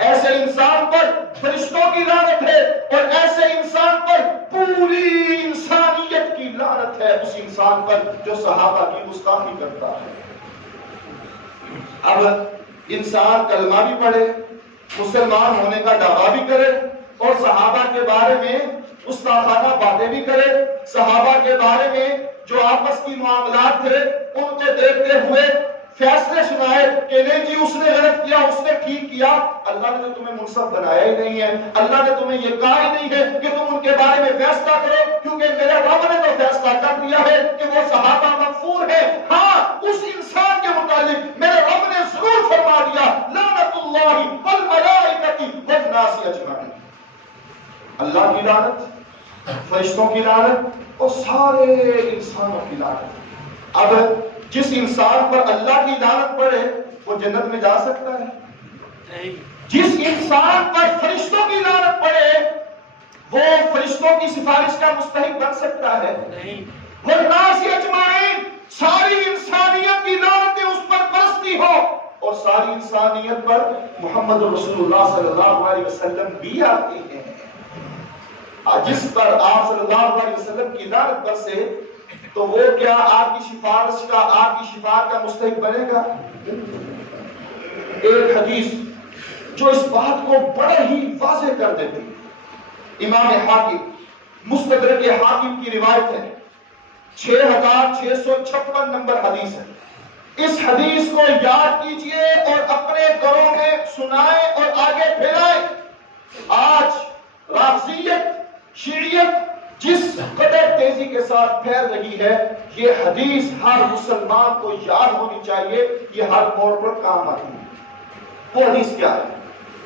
ایسے انسان پر فرشتوں کی لعنت ہے، اور ایسے انسان پر پوری انسانیت کی لعنت ہے، اس انسان پر جو صحابہ کی گستاخی کرتا ہے. اب انسان کلمہ بھی پڑھے، مسلمان ہونے کا دعویٰ بھی کرے، اور صحابہ کے بارے میں گستاخانہ باتیں بھی کرے، صحابہ کے بارے میں جو آپس کی معاملات تھے ان کو دیکھتے ہوئے فیصلے سنائے کہ نہیں جی اس نے غلط کیا، اس نے ٹھیک کیا. اللہ نے تو تمہیں منصف بنایا ہی نہیں ہے، اللہ نے تمہیں یہ کہا ہی نہیں ہے کہ تم ان کے بارے میں فیصلہ کرو، کیونکہ میرے رب نے تو فیصلہ کر دیا ہے کہ وہ صحابہ مغفور ہے. ہاں، اس انسان کے متعلق میرے رب نے ضرور فرما دیا لعنت اللہ والملائکۃ والناس اجمعین، اللہ کی لعنت، فرشتوں کی لعنت اور سارے انسانوں کی لعنت. اب جس انسان پر اللہ کی لعنت پڑے وہ جنت میں جا سکتا ہے؟ جس انسان پر فرشتوں کی لعنت پڑے وہ فرشتوں کی سفارش کا مستحق بن سکتا ہے؟ والناس اجمعین، ساری انسانیت کی لعنتیں اس پر برستی ہو، اور ساری انسانیت پر محمد رسول اللہ صلی اللہ علیہ وسلم بھی آتی ہیں. جس پر آپ صلی اللہ علیہ وسلم کی لعنت برسے تو وہ کیا آپ کی سفارش کا، آپ کی شفاعت کا مستحق بنے گا؟ ایک حدیث جو اس بات کو بڑا ہی واضح کر دیتی، امام حاکم مستدرک حاکم کی روایت ہے، 6656 نمبر حدیث ہے. اس حدیث کو یاد کیجئے اور اپنے گھروں میں سنائیں اور آگے پھیلائیں. آج رافضیت، شیعیت جس قدر تیزی کے ساتھ پھیل رہی ہے، یہ حدیث ہر مسلمان کو یاد ہونی چاہیے، یہ ہر موڑ پر کام آتی ہے. وہ حدیث کیا ہے؟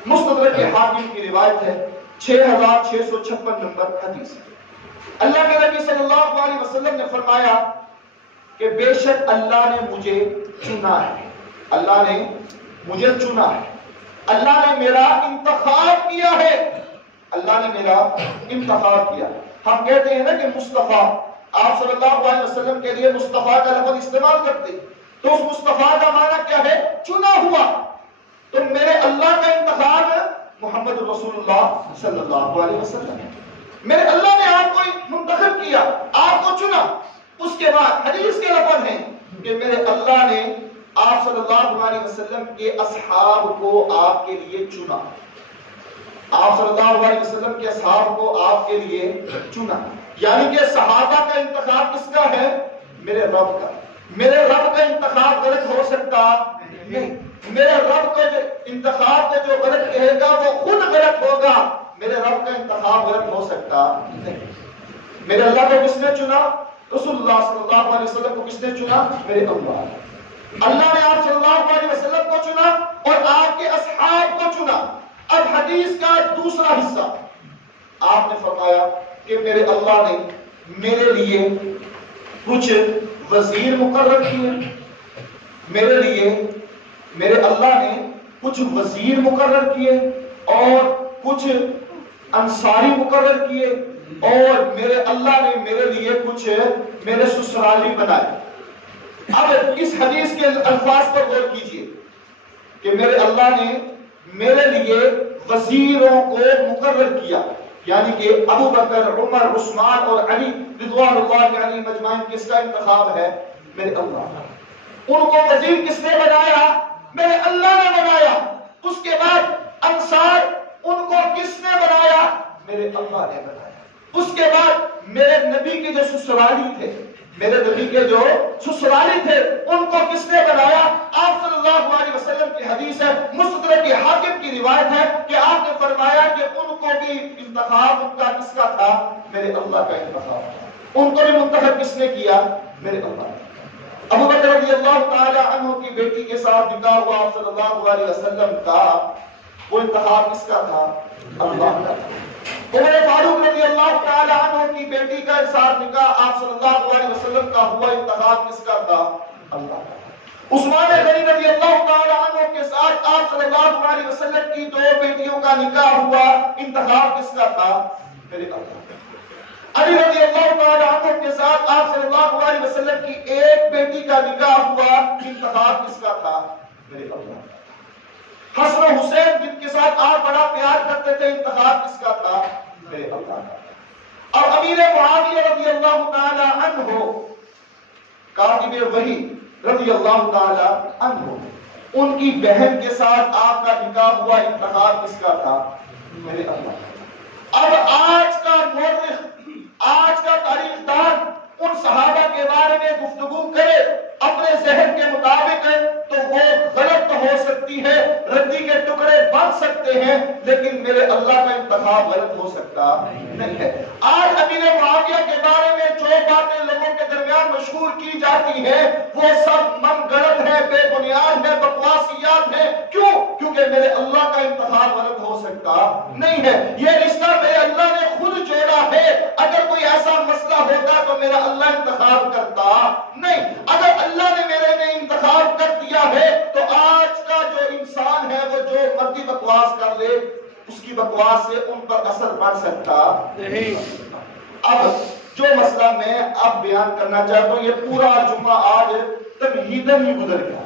مستدرک حاکم کی روایت ہے، 6656 نمبر حدیث ہے. اللہ کے نبی صلی اللہ علیہ وسلم نے فرمایا کہ بے شک اللہ نے مجھے چنا ہے، اللہ نے مجھے چنا ہے، اللہ نے میرا انتخاب کیا ہے، اللہ نے میرا انتخاب کیا. ہم کہتے ہیں نا کہ مصطفیٰ، آپ صلی اللہ علیہ وسلم کے لیے مصطفیٰ کا لفظ استعمال کرتے ہیں، تو اس مصطفیٰ کا معنی کیا ہے؟ چنا ہوا. تو میرے اللہ کا انتخاب محمد رسول اللہ صلی اللہ علیہ وسلم ہے۔ میرے اللہ نے آپ کو منتخب کیا، آپ کو چنا۔ اس کے بعد حدیث کے لفظ ہیں کہ میرے اللہ نے آپ صلی اللہ علیہ وسلم کے اصحاب کو آپ کے لیے چنا۔ آپ صلی اللہ علیہ وسلم کے اصحاب کو آپ کے لیے چنا، یعنی کہ صحابہ کا انتخاب کس کا ہے؟ میرے رب کا۔ میرے رب کا انتخاب غلط ہو سکتا نہیں۔ میرے رب کا جو انتخاب کو جو غلط کہے گا وہ خود غلط ہوگا۔ میرے رب کا انتخاب غلط ہو سکتا نہیں۔ میرے اللہ کو کس نے چنا؟ رسول اللہ صلی اللہ علیہ وسلم کو کس نے چنا؟ میرے اللہ نے آپ صلی اللہ علیہ وسلم کو چنا اور آپ کے اصحاب کو چنا۔ اب حدیث کا دوسرا حصہ آپ نے فرمایا کہ میرے اللہ نے میرے لیے کچھ وزیر مقرر کیے، میرے لیے میرے اللہ نے کچھ وزیر مقرر کیے اور کچھ انصاری مقرر کیے، اور میرے اللہ نے میرے لیے کچھ میرے سسرالی بنائے۔ اب اس حدیث کے الفاظ پر غور کیجئے کہ میرے اللہ نے میرے لیے وزیروں کو مقرر کیا، یعنی کہ ابو بکر، عمر، عثمان اور علی رضوان اللہ علیہ مجمعین کس کا انتخاب ہے؟ میرے اللہ۔ ان کو وزیر کس نے بنایا؟ میرے اللہ نے بنایا۔ اس کے بعد انصار، ان کو کس نے بنایا؟ میرے اللہ نے بنایا۔ اس کے بعد میرے نبی کے جو سسرالی تھے، میرے نبی کے جو سسرالی تھے، ان کو کس نے بنایا؟ آپ صلی اللہ علیہ وسلم کی حدیث ہے، مستدرک حاکم کی روایت ہے کہ آپ نے فرمایا کہ ان کو بھی انتخاب ان کا کس کا تھا؟ میرے اللہ کا انتخاب تھا۔ ان کو بھی منتخب کس نے کیا؟ میرے اللہ نے۔ ابو بکر رضی اللہ تعالی عنہ کی بیٹی کے ساتھ نکاح ہوا آپ صلی اللہ علیہ وسلم کا، وہ انتخاب کس کا تھا؟ اللہ کا۔ عمر فاروق رضی اللہ تعالی عنہ کی بیٹی کا ساتھ نکاح آپ صلی اللہ علیہ وسلم کا ہوا، انتخاب کس کا تھا؟ اللہ کا۔ عثمان غنی رضی اللہ تعالی عنہ کے ساتھ آپ صلی اللہ علیہ وسلم کی دو بیٹیوں کا نکاح ہوا، انتخاب کس کا تھا؟ میرے اللہ کا۔ علی رضی اللہ تعالی عنہ کے ساتھ آپ صلی اللہ علیہ وسلم کی ایک بیٹی کا نکاح ہوا، انتخاب کس کا تھا؟ میرے اللہ کا۔ حسن و حسین جن کے ساتھ آپ بڑا پیار کرتے تھے، انتخاب کس کا تھا؟ میرے اللہ کا۔ اور امیر معاویہ رضی اللہ تعالی عنہ، کاتب وحی رضی اللہ تعالی عنہ، ان کی بہن کے ساتھ آپ کا نکاح ہوا، انتخاب کس کا تھا؟ میرے اللہ کا۔ اب آج کا مورخ، آج کا تاریخ دان ان صحابہ کے بارے میں گفتگو کرے اپنے ذہن کے مطابق تو وہ غلط تو ہو سکتی ہے، ردی کے ٹکڑے بن سکتے ہیں، لیکن میرے اللہ کا انتخاب غلط ہو سکتا نہیں ہے۔ آج امیر معاویہ کے بارے میں جو باتیں لوگوں کے درمیان مشہور کی جاتی ہیں وہ سب من گڑت ہیں، بے بنیاد ہیں، بکواسیات ہیں۔ کیوں؟ کیونکہ میرے اللہ کا انتخاب غلط ہو سکتا نہیں ہے۔ یہ رشتہ میرے اللہ نے خود جوڑا ہے۔ اگر کوئی ایسا مسئلہ ہوتا تو میرا اللہ انتخاب کرتا نہیں۔ اگر اللہ نے میرے نے انتخاب کر دیا ہے تو آج کا جو انسان ہے وہ جو مرضی بکواس کر لے، اس کی بکواس سے ان پر اثر پڑ سکتا نہیں۔ اب جو مسئلہ میں اب بیان کرنا چاہتا ہوں، یہ پورا جمعہ آج تمہیدن ہی گزر گیا،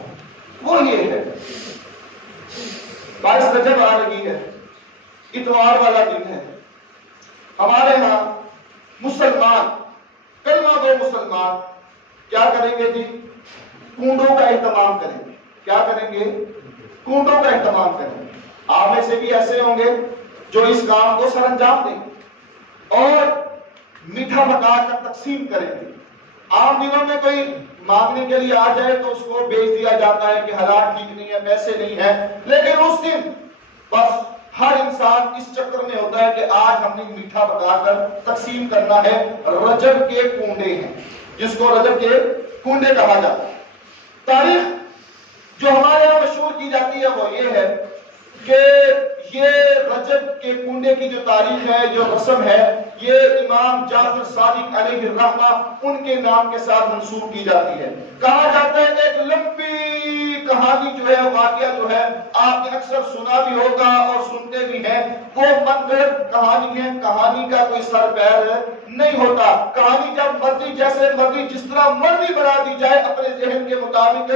وہ یہ ہے 22 رجب آ رہی ہے، اتوار والا دن ہے۔ ہمارے ہاں مسلمان، کلمہ گو مسلمان کیا کریں گے جی؟ کنڈوں کا اہتمام کریں گے۔ کیا کریں گے؟ کنڈوں کا اہتمام کریں گے۔ آپ میں سے بھی ایسے ہوں گے جو اس کام کو سر انجام دیں اور میٹھا پکا کر تقسیم کریں گے۔ عام دنوں میں کوئی مانگنے کے لیے آ جائے تو اس کو بیچ دیا جاتا ہے کہ حالات ٹھیک نہیں ہے، پیسے نہیں ہیں، لیکن اس دن بس ہر انسان اس چکر میں ہوتا ہے کہ آج ہم نے میٹھا پکا کر تقسیم کرنا ہے۔ رجب کے کنڈے ہیں جس کو رجب کے کنڈے کہا جاتا ہے۔ تاریخ جو ہمارے یہاں مشہور کی جاتی ہے وہ یہ ہے کہ یہ رجب کے کنڈے کی جو تاریخ ہے، جو رسم ہے، یہ امام جعفر صادق علیہ الرحمہ ان کے نام کے ساتھ منسوب کی جاتی ہے۔ کہا جاتا ہے کہ ایک لمبی کہانی جو ہے، واقعہ جو ہے، آپ نے اکثر سنا بھی ہوگا اور سنتے بھی ہیں، وہ من گھڑت کہانی ہے۔ کہانی کا کوئی سر پیر نہیں ہوتا۔ کہانی جب مرضی، جیسے مرضی، جس طرح مرضی بنا دی جائے اپنے ذہن کے مطابق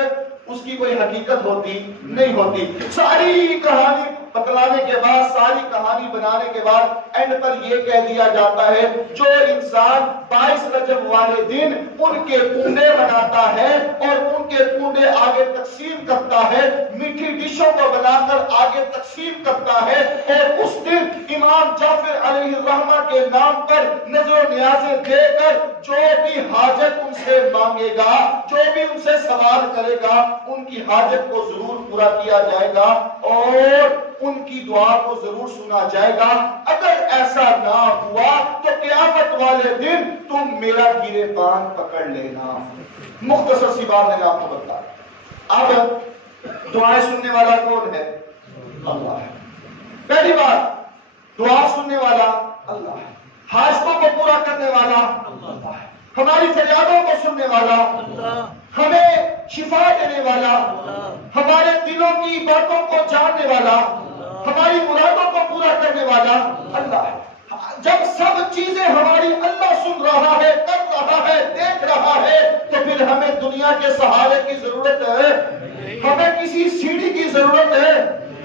اس کی کوئی حقیقت ہوتی نہیں ہوتی. ساری کہانی بتلانے کے بعد، ساری کہانی بنانے کے بعد اینڈ پر یہ کہہ دیا جاتا ہے جو انسان 22 رجب والے دن ان کے کنڈے بناتا ہے اور ان کے کنڈے آگے تقسیم کرتا ہے، میٹھی ڈشوں کو بنا کر آگے تقسیم کرتا ہے، اور اس دن امام جعفر علیہ الرحمہ کے نام پر نظر و نیازیں دے کر جو بھی حاجت ان سے مانگے گا، جو بھی ان سے سوال کرے گا، ان کی حاجت کو ضرور پورا کیا جائے گا اور ان کی دعا کو ضرور سنا جائے گا. اگر ایسا نہ ہوا تو قیامت والے دن تم میرا گریبان پکڑ لینا. مختصر سی بات میں نے آپ کو بتا. اب دعائیں سننے والا کون ہے؟ اللہ ہے. پہلی بات، دعا سننے والا اللہ ہے. حاجتوں کو پورا کرنے والا اللہ ہے. ہماری فریادوں کو سننے والا اللہ، ہمیں شفا دینے والا اللہ، ہمارے دلوں کی باتوں کو جاننے والا، ہماری مرادوں کو پورا کرنے والا اللہ ہے. جب سب چیزیں ہماری اللہ سن رہا ہے، کر رہا ہے، دیکھ رہا ہے، تو پھر ہمیں دنیا کے سہارے کی ضرورت ہے؟ ہمیں کسی سیڑھی کی ضرورت ہے؟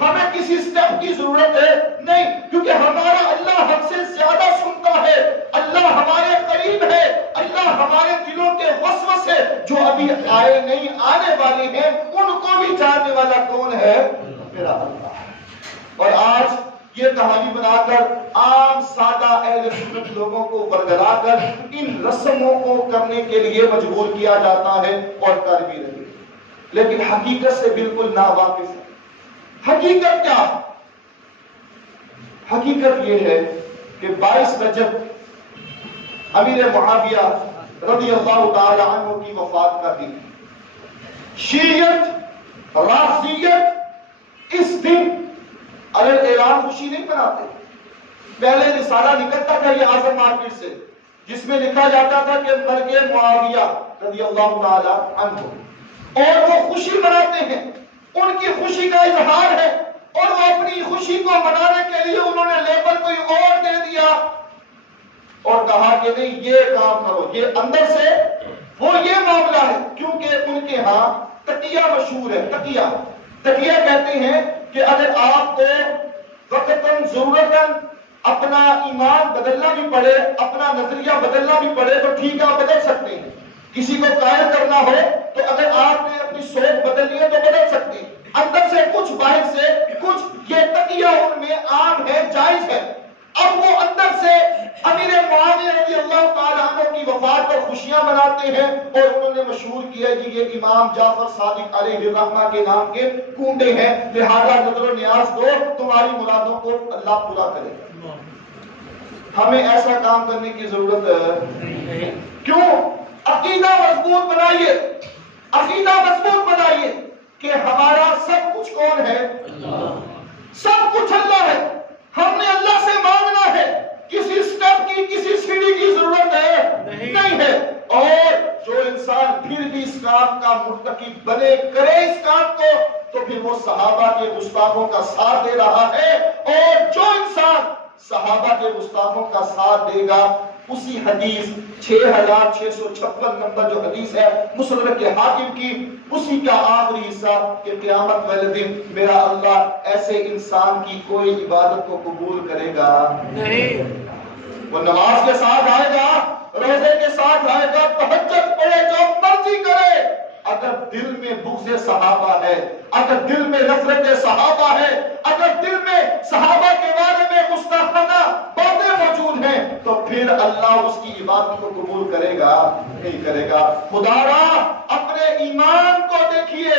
ہمیں کسی سٹیپ کی ضرورت ہے؟ نہیں، کیونکہ ہمارا اللہ ہم سے زیادہ سنتا ہے. اللہ ہمارے قریب ہے. اللہ ہمارے دلوں کے وسوسے جو ابھی آئے نہیں، آنے والے ہیں، ان کو بھی جاننے والا کون ہے؟ میرا اللہ ہے. اور آج یہ کہانی بنا کر عام سادہ اہل سنت لوگوں کو برگلا کر ان رسموں کو کرنے کے لیے مجبور کیا جاتا ہے اور کر بھی رہے، لیکن حقیقت سے بالکل ناواقف ہے. حقیقت کیا؟ حقیقت یہ ہے کہ 22 رجب امیر معاویہ رضی اللہ تعالی عنہ کی وفات کا دن. شیعیت، رافضیت اس دن اعلان خوشی نہیں مناتے. پہلے رسالہ نکلتا تھا یہ اعظم مارکیٹ سے، جس میں لکھا جاتا تھا کہ مرگ معاویہ رضی اللہ تعالی عنہ، اور وہ خوشی مناتے ہیں، ان کی خوشی کا اظہار ہے، اور وہ اپنی خوشی کو منانے کے لیے انہوں نے لیبل کوئی اور دے دیا اور کہا کہ نہیں یہ کام کرو، یہ اندر سے وہ یہ معاملہ ہے. کیونکہ ان کے ہاں تقیہ مشہور ہے. تقیہ کہتے ہیں کہ اگر آپ کو وقتاً ضرورتاً اپنا ایمان بدلنا بھی پڑے، اپنا نظریہ بدلنا بھی پڑے تو ٹھیک ہے، آپ بدل سکتے ہیں. کسی کو قائل کرنا ہو تو اگر آپ نے اپنی سوچ بدلنی ہے تو بدل سکتے ہیں. اندر سے کچھ، باہر سے کچھ، یہ تقیہ ان میں عام ہے، جائز ہے. اب وہ اندر سے امیر معاویہ رضی اللہ تعالیٰ عنہ کی وفات پر خوشیاں مناتے ہیں، اور انہوں نے مشہور کیا جی یہ امام جعفر صادق علیہ الرحمہ کے نام کے کنڈے ہیں، لہذا نظر و نیاز دو، تمہاری مرادوں کو اللہ پورا کرے گا. ہمیں ایسا کام کرنے کی ضرورت نہیں. کیوں؟ عقیدہ مضبوط بنائیے، عقیدہ مضبوط بنائیے کہ ہمارا سب کچھ کون ہے؟ سب کچھ اللہ ہے. ہم نے اللہ سے مانگنا ہے، کسی سٹیپ کی، کسی سیڑھی کی ضرورت ہے نہیں ہے. اور جو انسان پھر بھی اس کام کا مرتکب بنے، کرے اس کام کو، تو پھر وہ صحابہ کے گستاخوں کا ساتھ دے رہا ہے. اور جو انسان صحابہ کے گستاخوں کا ساتھ دے گا، اسی حدیث 6656 نمبر جو حدیث ہے مصنف حاکم کی، اسی کا آخری حصہ کہ قیامت والے دن میرا اللہ ایسے انسان کی کوئی عبادت کو قبول کرے گا نہیں. وہ نماز کے ساتھ آئے گا، روزے کے ساتھ آئے گا، تہجد پڑھے، جو مرضی کرے، اگر دل میں بغض صحابہ ہے، اگر دل میں نفرت صحابہ ہے، اگر دل میں صحابہ کے بارے میں گستاخانہ باتیں موجود ہیں، تو پھر اللہ اس کی عبادت کو قبول کرے گا نہیں کرے گا. خدا را اپنے ایمان کو دیکھیے،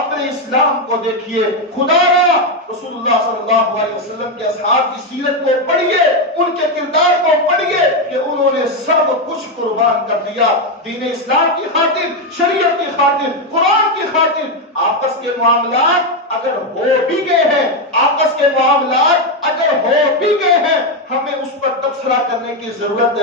اپنے اسلام کو دیکھیے. خدا را رسول اللہ صلی اللہ علیہ وسلم کے اصحاب کی سیرت کو پڑھیے، ان کے کردار کو پڑھیے کہ انہوں نے سب کچھ قربان کر دیا دین اسلام کی خاطر، شریعت کی خاطر، قرآن کی خاطر. آپس کے معاملات اگر ہو بھی گئے ہیں، آپس کے معاملات اگر ہو بھی گئے ہیں، ہمیں اس پر تبصرہ کرنے کی ضرورت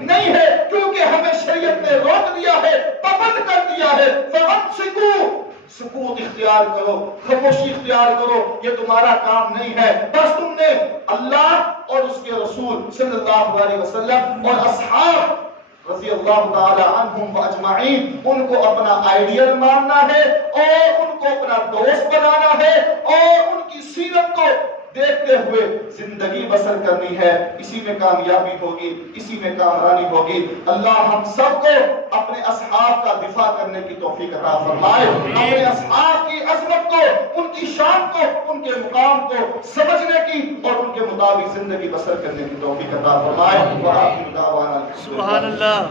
نہیں ہے، کیونکہ ہمیں شریعت نے روک دیا ہے، پابند کر دیا ہے. فَأَمْسِكُوا، سکوت اختیار کرو، خاموشی اختیار کرو، یہ تمہارا کام نہیں ہے. بس تم نے اللہ اور اس کے رسول صلی اللہ علیہ وسلم اور اصحاب رضی اللہ تعالی عنہم اجمعین، ان کو اپنا آئیڈیل ماننا ہے اور ان کو اپنا دوست بنانا ہے اور ان کی سیرت کو دیکھتے ہوئے زندگی بسر کرنی ہے. اسی میں کامیابی ہوگی، اسی میں کامرانی ہوگی. اللہ ہم سب کو اپنے اصحاب کا دفاع کرنے کی توفیق عطا فرمائے، اپنے اصحاب کی عظمت کو، ان کی شان کو، ان کے مقام کو سمجھنے کی اور ان کے مطابق زندگی بسر کرنے کی توفیق عطا فرمائے. وآخر دعوانا سبحان اللہ.